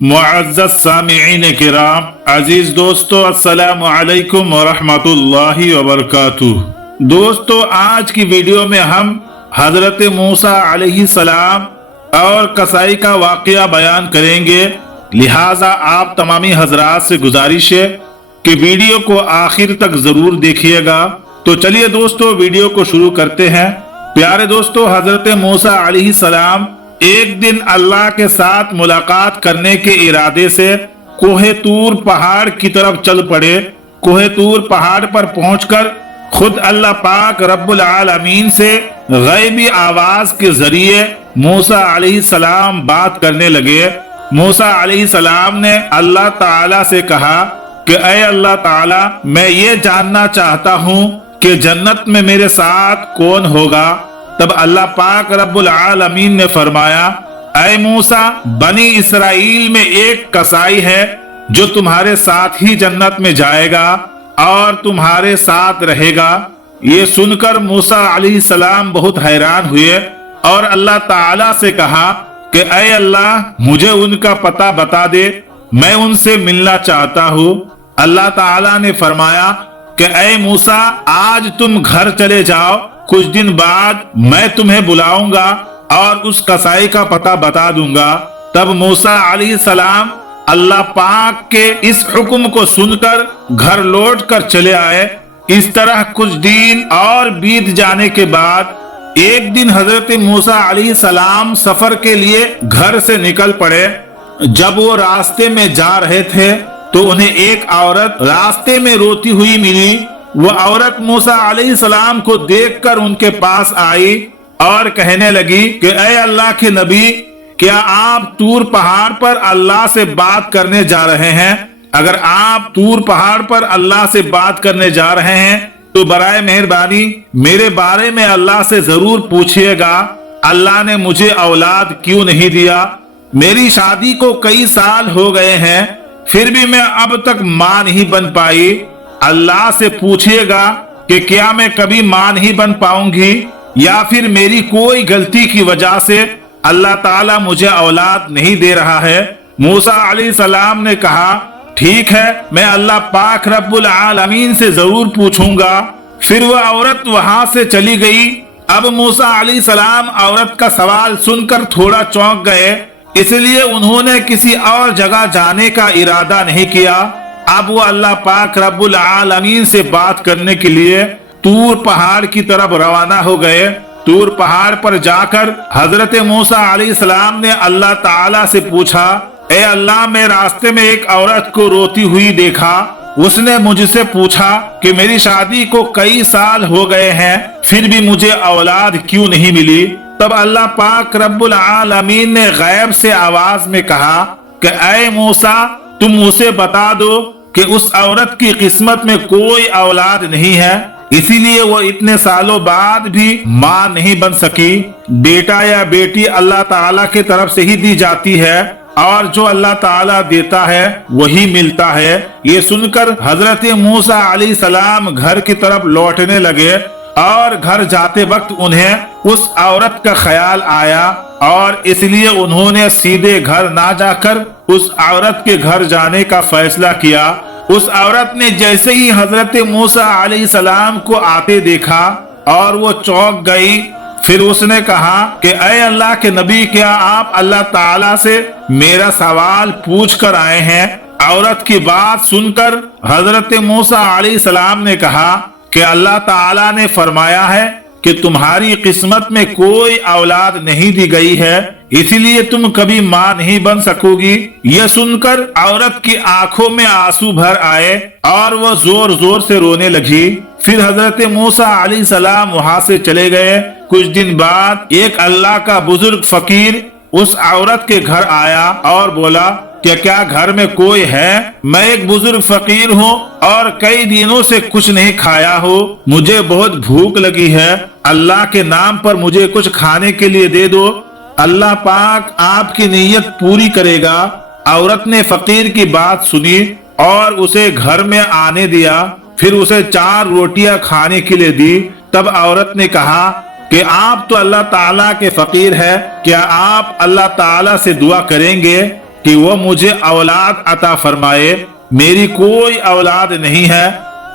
मुअज़्ज़ज़ सामिईन किराम, अजीज दोस्तों, अस्सलामु अलैकुम वरहमतुल्लाहि वबरकातुह। दोस्तों, आज की वीडियो में हम हजरत मूसा अलैहिस्सलाम और कसाई का वाक़या बयान करेंगे। लिहाजा आप तमामी हजरात से गुजारिश है कि वीडियो को आखिर तक जरूर देखिएगा। तो चलिए दोस्तों, वीडियो को शुरू करते हैं। प्यारे दोस्तों, हजरत मूसा अलैहिस्सलाम एक दिन अल्लाह के साथ मुलाकात करने के इरादे से कोहे तूर पहाड़ की तरफ चल पड़े। कोहे तूर पहाड़ पर पहुंचकर खुद अल्लाह पाक रब्बुल आलमीन से गैबी आवाज के जरिए मूसा अलैहिस्सलाम बात करने लगे। मूसा अलैहिस्सलाम ने अल्लाह ताला से कहा कि ऐ अल्लाह ताला, मैं ये जानना चाहता हूँ कि जन्नत में मेरे साथ कौन होगा। तब अल्लाह पाक रब्बुल आलमीन ने फरमाया, ऐ मूसा, बनी इसराइल में एक कसाई है जो तुम्हारे साथ ही जन्नत में जाएगा और तुम्हारे साथ रहेगा। ये सुनकर मूसा अलैहिस्सलाम बहुत हैरान हुए और अल्लाह ताला से कहा कि ऐ अल्लाह, मुझे उनका पता बता दे, मैं उनसे मिलना चाहता हूँ। अल्लाह ताला ने फरमाया कि ऐ मूसा, आज तुम घर चले जाओ, कुछ दिन बाद मैं तुम्हें बुलाऊंगा और उस कसाई का पता बता दूंगा। तब मूसा अलैहिस्सलाम अल्लाह पाक के इस हुक्म को सुनकर घर लौट कर चले आए। इस तरह कुछ दिन और बीत जाने के बाद एक दिन हजरत मूसा अलैहिस्सलाम सफर के लिए घर से निकल पड़े। जब वो रास्ते में जा रहे थे तो उन्हें एक औरत रास्ते में रोती हुई मिली। वो औरत मूसा अलैहिस्सलाम को देखकर उनके पास आई और कहने लगी कि ऐ अल्लाह के नबी, क्या आप तूर पहाड़ पर अल्लाह से बात करने जा रहे हैं? अगर आप तूर पहाड़ पर अल्लाह से बात करने जा रहे हैं तो बराए मेहरबानी मेरे बारे में अल्लाह से जरूर पूछिएगा। अल्लाह ने मुझे औलाद क्यों नहीं दिया? मेरी शादी को कई साल हो गए हैं, फिर भी मैं अब तक मां नहीं बन पाई। अल्लाह से पूछिएगा कि क्या मैं कभी मां नहीं बन पाऊंगी या फिर मेरी कोई गलती की वजह से अल्लाह ताला मुझे औलाद नहीं दे रहा है। मूसा अलैहिस्सलाम ने कहा, ठीक है, मैं अल्लाह पाक रब्बुल आलमीन से जरूर पूछूंगा। फिर वह औरत वहां से चली गई। अब मूसा अलैहिस्सलाम औरत का सवाल सुनकर थोड़ा चौंक गए, इसलिए उन्होंने किसी और जगह जाने का इरादा नहीं किया। अब वो अल्लाह पाक रब्बुल आलमीन से बात करने के लिए तूर पहाड़ की तरफ रवाना हो गए। तूर पहाड़ पर जाकर हजरत मूसा अलैहिस्सलाम ने अल्लाह ताला से पूछा, ए अल्लाह, मैं रास्ते में एक औरत को रोती हुई देखा। उसने मुझसे पूछा कि मेरी शादी को कई साल हो गए हैं, फिर भी मुझे औलाद क्यों नहीं मिली। तब अल्लाह पाक रब्बुल आलमीन ने गैब से आवाज में कहा कि ऐ मूसा, तुम उसे बता दो कि उस औरत की किस्मत में कोई औलाद नहीं है, इसीलिए वो इतने सालों बाद भी मां नहीं बन सकी। बेटा या बेटी अल्लाह ताला की तरफ से ही दी जाती है और जो अल्लाह ताला देता है वही मिलता है। ये सुनकर हजरत मूसा अलैहिस्सलाम घर की तरफ लौटने लगे और घर जाते वक्त उन्हें उस औरत का ख्याल आया और इसलिए उन्होंने सीधे घर ना जाकर उस औरत के घर जाने का फैसला किया। उस औरत ने जैसे ही हजरत मूसा अलैहिस्सलाम को आते देखा और वो चौंक गई। फिर उसने कहा कि ऐ अल्लाह के नबी, क्या आप अल्लाह ताला से मेरा सवाल पूछ कर आए हैं? औरत की बात सुनकर हजरत मूसा अलैहिस्सलाम ने कहा कि अल्लाह ताला ने फरमाया है कि तुम्हारी किस्मत में कोई औलाद नहीं दी गई है, इसीलिए तुम कभी मां नहीं बन सकोगी। यह सुनकर औरत की आंखों में आंसू भर आए और वह जोर जोर से रोने लगी। फिर हजरत मूसा अलैहिस्सलाम वहां से चले गए। कुछ दिन बाद एक अल्लाह का बुजुर्ग फकीर उस औरत के घर आया और बोला कि क्या घर में कोई है? मैं एक बुजुर्ग फकीर हूँ और कई दिनों से कुछ नहीं खाया हो, मुझे बहुत भूख लगी है। अल्लाह के नाम पर मुझे कुछ खाने के लिए दे दो, अल्लाह पाक आपकी नीयत पूरी करेगा। औरत ने फकीर की बात सुनी और उसे घर में आने दिया। फिर उसे 4 रोटियां खाने के लिए दी। तब औरत ने कहा कि आप तो अल्लाह ताला के फकीर है, क्या आप अल्लाह ताला से दुआ करेंगे کہ وہ مجھے اولاد عطا فرمائے، میری کوئی اولاد نہیں ہے۔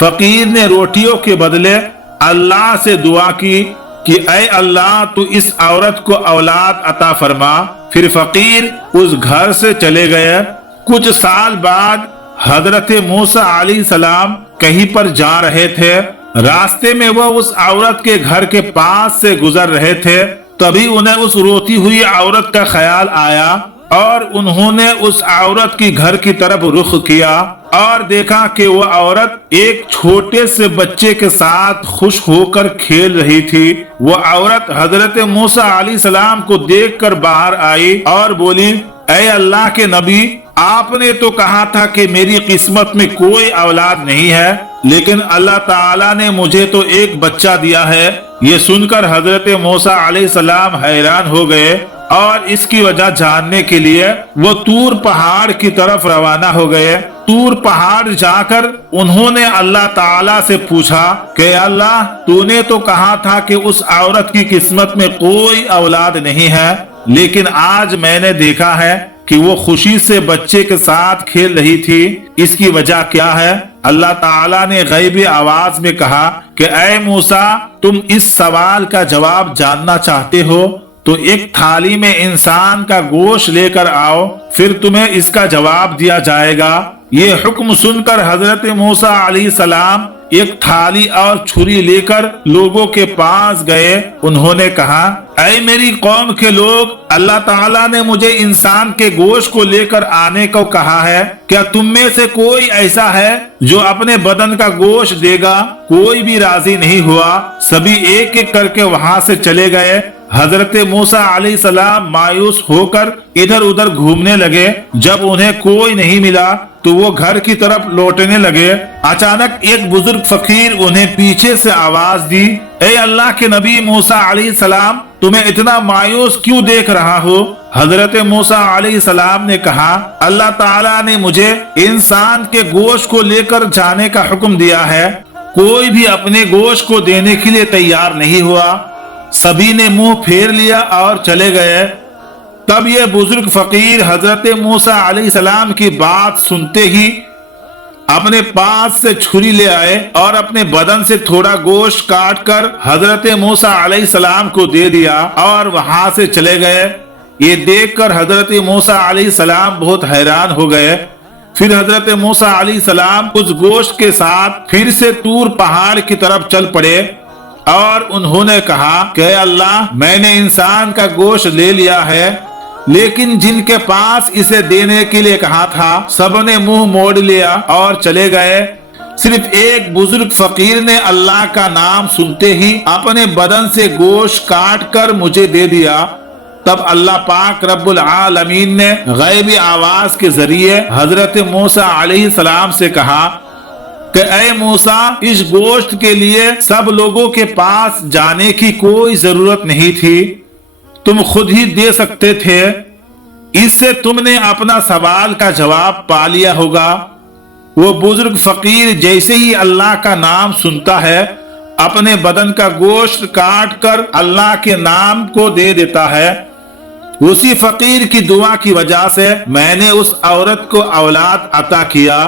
فقیر نے روٹیوں کے بدلے اللہ سے دعا کی کہ اے اللہ تو اس عورت کو اولاد عطا فرما۔ پھر فقیر اس گھر سے چلے گئے۔ کچھ سال بعد حضرت موسیٰ علیہ السلام کہیں پر جا رہے تھے۔ راستے میں وہ اس عورت کے گھر کے پاس سے گزر رہے تھے، تبھی انہیں اس روتی ہوئی عورت کا خیال آیا اور انہوں نے اس عورت کی گھر کی طرف رخ کیا اور دیکھا کہ وہ عورت ایک چھوٹے سے بچے کے ساتھ خوش ہو کر کھیل رہی تھی۔ وہ عورت حضرت موسیٰ علیہ السلام کو دیکھ کر باہر آئی اور بولی، اے اللہ کے نبی، آپ نے تو کہا تھا کہ میری قسمت میں کوئی اولاد نہیں ہے، لیکن اللہ تعالیٰ نے مجھے تو ایک بچہ دیا ہے۔ یہ سن کر حضرت موسیٰ علیہ السلام حیران ہو گئے اور اس کی وجہ جاننے کے لیے وہ طور پہاڑ کی طرف روانہ ہو گئے۔ طور پہاڑ جا کر انہوں نے اللہ تعالیٰ سے پوچھا کہ اللہ، تو نے تو کہا تھا کہ اس عورت کی قسمت میں کوئی اولاد نہیں ہے، لیکن آج میں نے دیکھا ہے کہ وہ خوشی سے بچے کے ساتھ کھیل رہی تھی، اس کی وجہ کیا ہے؟ اللہ تعالیٰ نے غیبی آواز میں کہا کہ اے موسیٰ، تم اس سوال کا جواب جاننا چاہتے ہو تو ایک تھالی میں انسان کا گوشت لے کر آؤ، پھر تمہیں اس کا جواب دیا جائے گا۔ یہ حکم سن کر حضرت موسیٰ علیہ السلام ایک تھالی اور چھری لے کر لوگوں کے پاس گئے۔ انہوں نے کہا، اے میری قوم کے لوگ، اللہ تعالیٰ نے مجھے انسان کے گوشت کو لے کر آنے کو کہا ہے، کیا تم میں سے کوئی ایسا ہے جو اپنے بدن کا گوشت دے گا؟ کوئی بھی راضی نہیں ہوا، سبھی ایک ایک کر کے وہاں سے چلے گئے۔ حضرت موسیٰ علیہ السلام مایوس ہو کر ادھر ادھر گھومنے لگے۔ جب انہیں کوئی نہیں ملا تو وہ گھر کی طرف لوٹنے لگے۔ اچانک ایک بزرگ فقیر انہیں پیچھے سے آواز دی، اے اللہ کے نبی موسیٰ علیہ السلام، تمہیں اتنا مایوس کیوں دیکھ رہا ہو؟ حضرت موسیٰ علیہ السلام نے کہا، اللہ تعالیٰ نے مجھے انسان کے گوشت کو لے کر جانے کا حکم دیا ہے، کوئی بھی اپنے گوشت کو دینے کے لیے تیار نہیں ہوا۔ سبھی نے منہ پھیر لیا اور چلے گئے۔ تب یہ بزرگ فقیر حضرت موسیٰ علیہ السلام کی بات سنتے ہی اپنے پاس سے چھری لے آئے اور اپنے بدن سے تھوڑا گوشت کاٹ کر حضرت موسیٰ علیہ السلام کو دے دیا اور وہاں سے چلے گئے۔ یہ دیکھ کر حضرت موسیٰ علیہ السلام بہت حیران ہو گئے۔ پھر حضرت موسیٰ علیہ السلام اس گوشت کے ساتھ پھر سے طور پہاڑ کی طرف چل پڑے اور انہوں نے کہا کہ اے اللہ، میں نے انسان کا گوشت لے لیا ہے، لیکن جن کے پاس اسے دینے کے لیے کہا تھا سب نے منہ موڑ لیا اور چلے گئے۔ صرف ایک بزرگ فقیر نے اللہ کا نام سنتے ہی اپنے بدن سے گوشت کاٹ کر مجھے دے دیا۔ تب اللہ پاک رب العالمین نے غیبی آواز کے ذریعے حضرت موسیٰ علیہ السلام سے کہا کہ اے موسیٰ، اس گوشت کے لیے سب لوگوں کے پاس جانے کی کوئی ضرورت نہیں تھی، تم خود ہی دے سکتے تھے، اس سے تم نے اپنا سوال کا جواب پا لیا ہوگا۔ وہ بزرگ فقیر جیسے ہی اللہ کا نام سنتا ہے اپنے بدن کا گوشت کاٹ کر اللہ کے نام کو دے دیتا ہے۔ اسی فقیر کی دعا کی وجہ سے میں نے اس عورت کو اولاد عطا کیا۔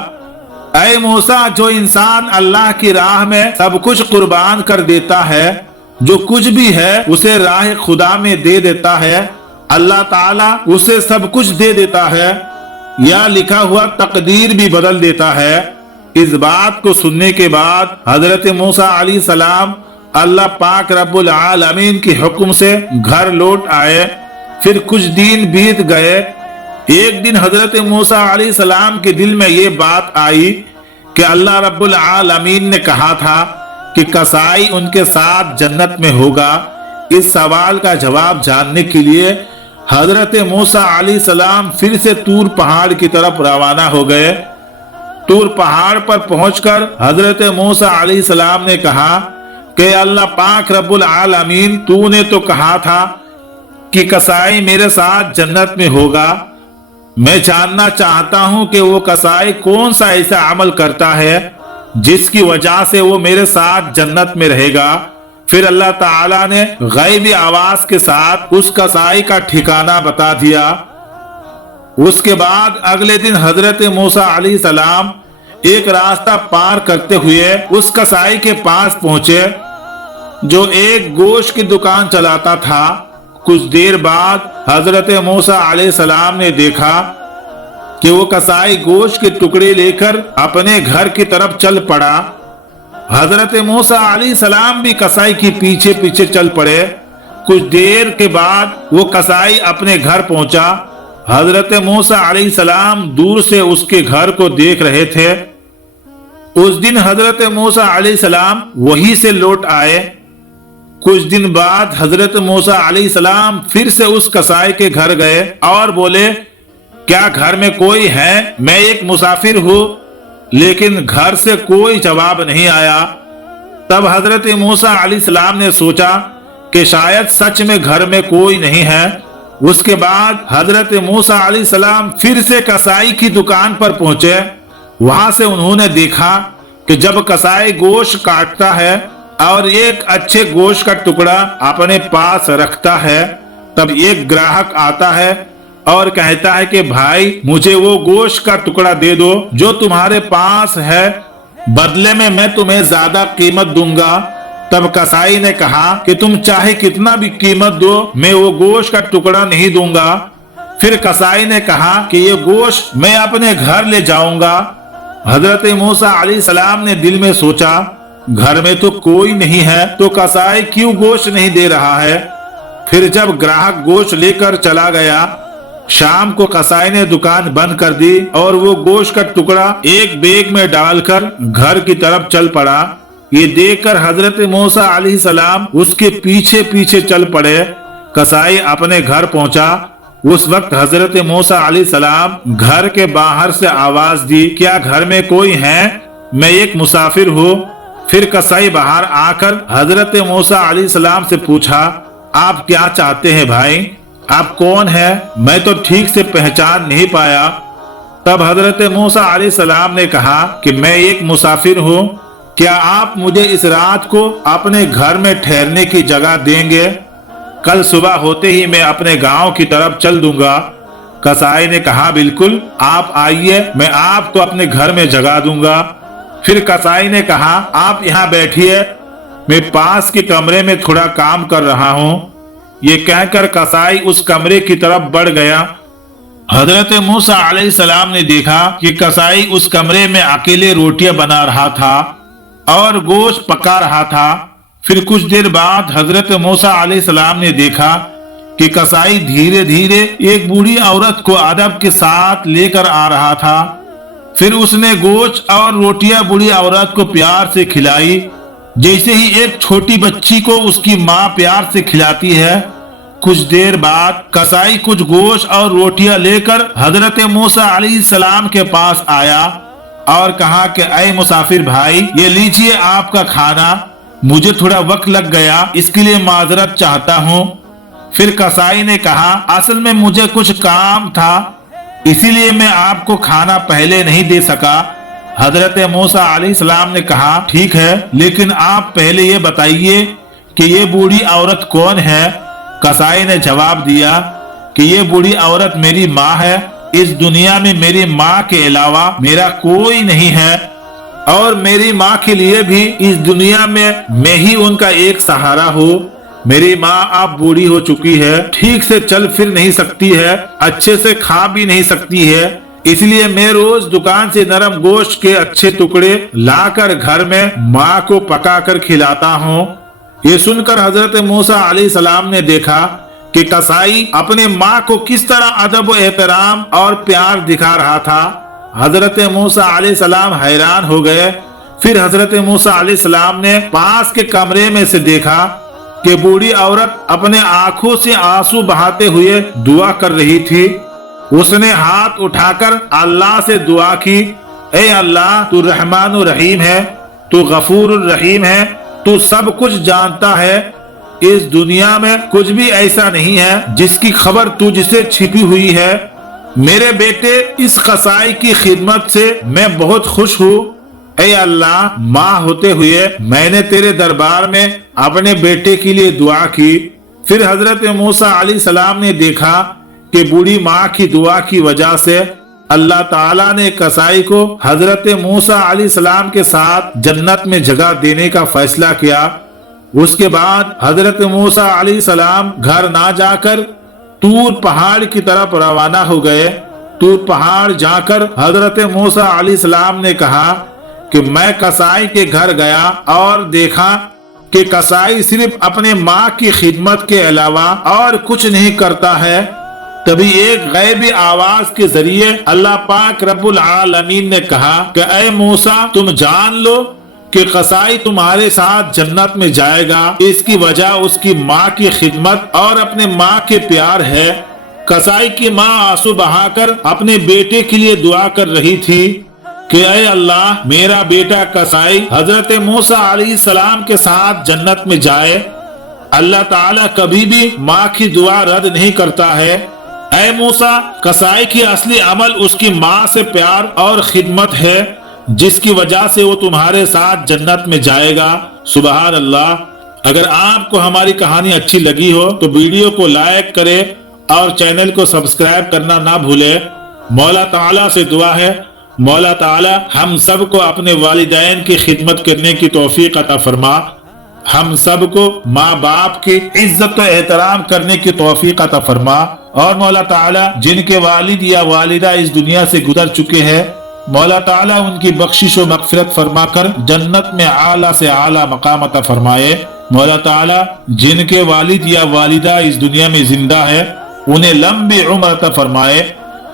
اے موسیٰ، جو انسان اللہ کی راہ میں سب کچھ قربان کر دیتا ہے، جو کچھ بھی ہے اسے راہ خدا میں دے دیتا ہے، اللہ تعالیٰ اسے سب کچھ دے دیتا ہے یا لکھا ہوا تقدیر بھی بدل دیتا ہے۔ اس بات کو سننے کے بعد حضرت موسیٰ علیہ السلام اللہ پاک رب العالمین کے حکم سے گھر لوٹ آئے۔ پھر کچھ دن بیت گئے۔ ایک دن حضرت موسیٰ علیہ السلام کے دل میں یہ بات آئی کہ اللہ رب العالمین نے کہا تھا کہ کسائی ان کے ساتھ جنت میں ہوگا۔ اس سوال کا جواب جاننے کے لیے حضرت موسیٰ علیہ السلام پھر سے طور پہاڑ کی طرف روانہ ہو گئے۔ طور پہاڑ پر پہنچ کر حضرت موسیٰ علیہ السلام نے کہا کہ اللہ پاک رب العالمین، تو نے تو کہا تھا کہ کسائی میرے ساتھ جنت میں ہوگا، میں جاننا چاہتا ہوں کہ وہ کسائی کون سا ایسا عمل کرتا ہے جس کی وجہ سے وہ میرے ساتھ جنت میں رہے گا۔ پھر اللہ تعالیٰ نے غیبی آواز کے ساتھ اس کسائی کا ٹھکانہ بتا دیا۔ उसके बाद अगले दिन हजरत मूसा अलैहिस्सलाम एक रास्ता पार करते हुए उस कसाई के पास पहुंचे जो एक गोश्त की दुकान चलाता था। कुछ देर बाद हजरत मूसा अलैहिस्सलाम ने देखा कि वो कसाई गोश्त के टुकड़े लेकर अपने घर की तरफ चल पड़ा। हजरत मूसा अलैहिस्सलाम भी कसाई के पीछे पीछे चल पड़े। कुछ देर के बाद वो कसाई अपने घर पहुंचा। हजरत मूसा अलैहिस्सलाम दूर से उसके घर को देख रहे थे। उस दिन हजरत मूसा अलैहिस्सलाम वहीं से लौट आए। कुछ दिन बाद हजरत मूसा अलैहिस्सलाम फिर से उस कसाई के घर गए और बोले, क्या घर में कोई है? मैं एक मुसाफिर हूँ। लेकिन घर से कोई जवाब नहीं आया। तब हजरत मूसा अलैहिस्सलाम ने सोचा कि शायद सच में घर में कोई नहीं है। उसके बाद हजरत मूसा अलैहिस्सलाम फिर से कसाई की दुकान पर पहुंचे। वहां से उन्होंने देखा कि जब कसाई गोश्त काटता है और एक अच्छे गोश्त का टुकड़ा अपने पास रखता है, तब एक ग्राहक आता है और कहता है कि भाई मुझे वो गोश्त का टुकड़ा दे दो जो तुम्हारे पास है, बदले में मैं तुम्हें ज्यादा कीमत दूंगा। तब कसाई ने कहा कि तुम चाहे कितना भी कीमत दो, मैं वो गोश्त का टुकड़ा नहीं दूंगा। फिर कसाई ने कहा कि ये गोश्त मैं अपने घर ले जाऊंगा। हजरत मूसा अलैहिस्सलाम ने दिल में सोचा, घर में तो कोई नहीं है तो कसाई क्यों गोश्त नहीं दे रहा है। फिर जब ग्राहक गोश्त लेकर चला गया, शाम को कसाई ने दुकान बंद कर दी और वो गोश्त का टुकड़ा एक बैग में डालकर घर की तरफ चल पड़ा। ये देखकर हजरत मूसा अलैहिस्सलाम उसके पीछे पीछे चल पड़े। कसाई अपने घर पहुंचा। उस वक्त हजरत मूसा अलैहिस्सलाम घर के बाहर से आवाज दी, क्या घर में कोई है? मैं एक मुसाफिर हूँ। फिर कसाई बाहर आकर हजरत मूसा अलैहिस्सलाम से पूछा, आप क्या चाहते हैं भाई? आप कौन है? मैं तो ठीक से पहचान नहीं पाया। तब हजरत मूसा अलैहिस्सलाम ने कहा कि मैं एक मुसाफिर हूँ। क्या आप मुझे इस रात को अपने घर में ठहरने की जगह देंगे? कल सुबह होते ही मैं अपने गांव की तरफ चल दूंगा। कसाई ने कहा, बिल्कुल, आप आइए, मैं आपको अपने घर में जगह दूंगा। फिर कसाई ने कहा, आप यहाँ बैठिए, मैं पास के कमरे में थोड़ा काम कर रहा हूँ। ये कहकर कसाई उस कमरे की तरफ बढ़ गया। हजरत मूसा अलैहिस्सलाम ने देखा कि कसाई उस कमरे में अकेले रोटियां बना रहा था और गोश्त पका रहा था। फिर कुछ देर बाद हजरत मूसा अलैहिस्सलाम ने देखा कि कसाई धीरे धीरे एक बूढ़ी औरत को अदब के साथ लेकर आ रहा था। फिर उसने गोश्त और रोटियां बूढ़ी औरत को प्यार से खिलाई, जैसे ही एक छोटी बच्ची को उसकी माँ प्यार से खिलाती है। कुछ देर बाद कसाई कुछ गोश्त और रोटियां लेकर हजरत मूसा अलैहिस्सलाम के पास आया और कहा कि ऐ मुसाफिर भाई, ये लीजिए आपका खाना। मुझे थोड़ा वक्त लग गया, इसके लिए माजरत चाहता हूँ। फिर कसाई ने कहा, असल में मुझे कुछ काम था, इसीलिए मैं आपको खाना पहले नहीं दे सका। हजरत मूसा अलैहिस्सलाम ने कहा, ठीक है, लेकिन आप पहले ये बताइए कि ये बूढ़ी औरत कौन है? कसाई ने जवाब दिया कि ये बूढ़ी औरत मेरी माँ है। इस दुनिया में मेरी माँ के अलावा मेरा कोई नहीं है और मेरी माँ के लिए भी इस दुनिया में मैं ही उनका एक सहारा हूँ। मेरी माँ अब बूढ़ी हो चुकी है, ठीक से चल फिर नहीं सकती है, अच्छे से खा भी नहीं सकती है, इसलिए मैं रोज दुकान से नरम गोश्त के अच्छे टुकड़े लाकर घर में माँ को पकाकर खिलाता हूँ। ये सुनकर हजरत मूसा अलैहिस्सलाम ने देखा कि कसाई अपने माँ को किस तरह अदब एहतराम और प्यार दिखा रहा था। हजरत मूसा अलैहिस्सलाम हैरान हो गए। फिर हजरत मूसा अलैहिस्सलाम ने पास के कमरे में से देखा कि बूढ़ी औरत अपने आंखों से आंसू बहाते हुए दुआ कर रही थी। उसने हाथ उठाकर अल्लाह से दुआ की, ए अल्लाह, तू रहमान रहीम है, तू गफूर रहीम है, तू सब कुछ जानता है। इस दुनिया में कुछ भी ऐसा नहीं है जिसकी खबर तुझसे छिपी हुई है। मेरे बेटे इस कसाई की खिदमत से मैं बहुत खुश हूँ। ऐ अल्लाह, माँ होते हुए मैंने तेरे दरबार में अपने बेटे के लिए दुआ की। फिर हजरत मूसा अलैहिस्सलाम ने देखा کہ बूढ़ी माँ की दुआ की वजह से अल्लाह ताला ने कसाई को हजरत मूसा अलैहिस्सलाम के साथ जन्नत में जगह देने का फैसला किया। उसके बाद हजरत मूसा अलैहिस्सलाम घर ना जाकर तूर पहाड़ की तरफ रवाना हो गए। तूर पहाड़ जाकर हजरत मूसा अलैहिस्सलाम ने कहा कि मैं कसाई के घर गया और देखा कि कसाई सिर्फ अपने माँ की खिदमत के अलावा और कुछ नहीं करता है। तभी एक गैबी आवाज के जरिए अल्लाह पाक रब्बुल आलमीन ने कहा कि ऐ मूसा, तुम जान लो कि कसाई तुम्हारे साथ जन्नत में जाएगा। इसकी वजह उसकी माँ की खिदमत और अपने माँ के प्यार है। कसाई की माँ आंसू बहाकर अपने बेटे के लिए दुआ कर रही थी कि ऐ अल्लाह, मेरा बेटा कसाई हजरत मूसा अलैहिस्सलाम के साथ जन्नत में जाए। अल्लाह ताला कभी भी माँ की दुआ रद्द नहीं करता है। ऐ मूसा, कसाई की असली अमल उसकी माँ से प्यार और खिदमत है, जिसकी वजह से वो तुम्हारे साथ जन्नत में जाएगा। सुबहान अल्लाह। अगर आपको हमारी कहानी अच्छी लगी हो तो वीडियो को लाइक करें और चैनल को सब्सक्राइब करना ना भूलें। मौला ताला से दुआ है, मौला ताला हम सबको अपने वालिदैन की खिदमत करने की तौफीक अता फरमा। हम सबको माँ बाप की इज्जत और एहतराम करने की तौफीक अता फरमा। और मौला ताला जिनके वालिद या वालिदा इस दुनिया से गुजर चुके हैं, मौला ताला उनकी बख्शिश व मगफिरत फरमाकर जन्नत में आला से आला मकाम अता फरमाए। मौला ताला जिनके वालिद या वालिदा इस दुनिया में जिंदा है, उन्हें लंबी उम्र अता फरमाए।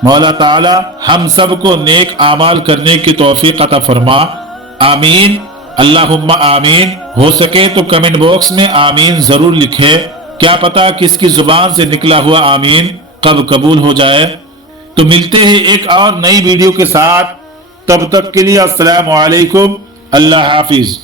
मौला ताला हम सबको नेक आमाल करने की तौफीक अता फरमा। आमीन, अल्लाहुम्मा आमीन। हो सके तो कमेंट बॉक्स में आमीन जरूर लिखे। क्या पता किसकी जुबान से निकला हुआ आमीन कब कबूल हो जाए। तो मिलते हैं एक और नई वीडियो के साथ। तब तक के लिए अस्सलामु अलैकुम, अल्लाह हाफिज।